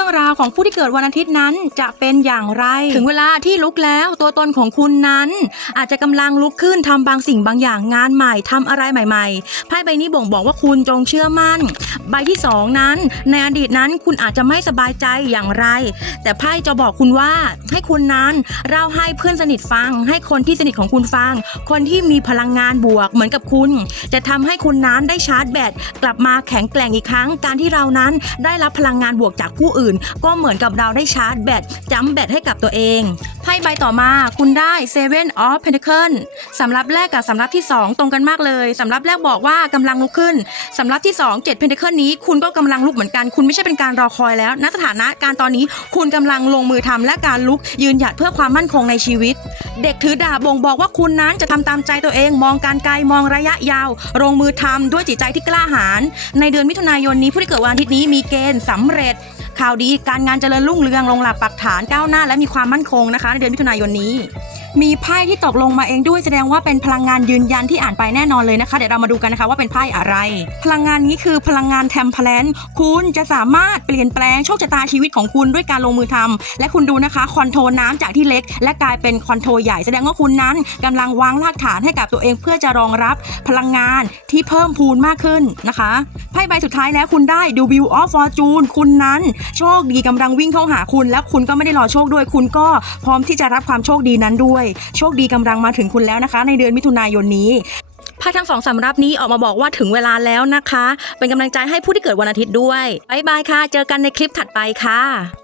รื่องราวของผู้ที่เกิดวันอาทิตย์นั้นจะเป็นอย่างไร ถึงเวลาที่ลุกแล้วตัวตนของคุณนั้น อาจจะกำลังลุกขึ้นทำบางสิ่งบางอย่างงานใหม่ทำอะไรใหม่ๆไพ่ใบนี้บ่งบอกว่าคุณจงเชื่อมั่น ใบที่สองนั้น ในอดีตนั้นคุณอาจจะไม่สบายใจอย่างไร แต่ไพ่จะบอกคุณว่าให้คุณนั้นเล่าให้เพื่อนสนิทฟัง ให้คนที่สนิทของคุณฟัง คนที่มีพลังงานบวกเหมือนกับคุณ จะทำให้คุณนั้นได้ชาร์จแบตกลับมาแข็งแกร่งอีกครั้ง การที่เรานั้นได้รับพลังงานบวกจากผู้อื่นก็เหมือนกับเราได้ชาร์จแบตจัมแบตให้กับตัวเองไพ่ใบต่อมาคุณได้ Seven of Pentacles สำรับแรกกับสำรับที่ 2 ตรงกันมากเลยสำรับแรกบอกว่ากำลังลุกขึ้นสำรับที่ 2 7 Pentacle นี้คุณก็กำลังลุกเหมือนกัน คุณไม่ใช่เป็นการรอคอยแล้วณสถานะการตอนนี้คุณกำลังลงมือทำและการลุกยืนหยัดเพื่อความมั่นคงในชีวิต เด็กถือดาบบ่งบอกว่าคุณนั้นจะทำตามใจตัวเอง มองการไกลมองระยะยาว ลงมือทำด้วยจิตใจที่กล้าหาญในเดือนมิถุนายนนี้ผู้ที่เกิดวันอาทิตย์นี้มีเกณฑ์สำเร็จ ข่าวดีการงานเจริญรุ่งเรืองลงหลักปักฐานก้าวหน้า และมีความมั่นคงนะคะในเดือนมิถุนายนนี้ มีไพ่ที่ตกลงมาเองด้วยแสดงว่าเป็นพลังงานยืนยันที่อ่านไปแน่นอนเลยนะคะ เดี๋ยวเรามาดูกันนะคะว่าเป็นไพ่อะไร พลังงานนี้คือพลังงานแทมเพลนคุณจะสามารถเปลี่ยนแปลงโชคชะตาชีวิตของคุณด้วยการลงมือทำและคุณดูนะคะคอนโทรน้ำจากที่เล็ก และกลายเป็นคอนโทรใหญ่แสดงว่าคุณนั้นกำลังวางรากฐานให้กับตัวเองเพื่อจะรองรับพลังงานที่เพิ่มพูนมากขึ้นนะคะไพ่ใบสุดท้ายแล้วคุณได้ The Wheel of Fortune คุณนั้นโชคดีกำลังวิ่งเข้าหาคุณ และคุณก็ไม่ได้รอโชคด้วย คุณก็พร้อมที่จะรับความโชคดีนั้นด้วยโชคดีกำลังมาถึงคุณแล้วนะคะ ในเดือนมิถุนายนนี้ไพ่ทั้งสองสำรับนี้ออกมาบอกว่าถึงเวลาแล้วนะคะ เป็นกำลังใจให้ผู้ที่เกิดวันอาทิตย์ด้วย บ๊ายบายค่ะ เจอกันในคลิปถัดไปค่ะ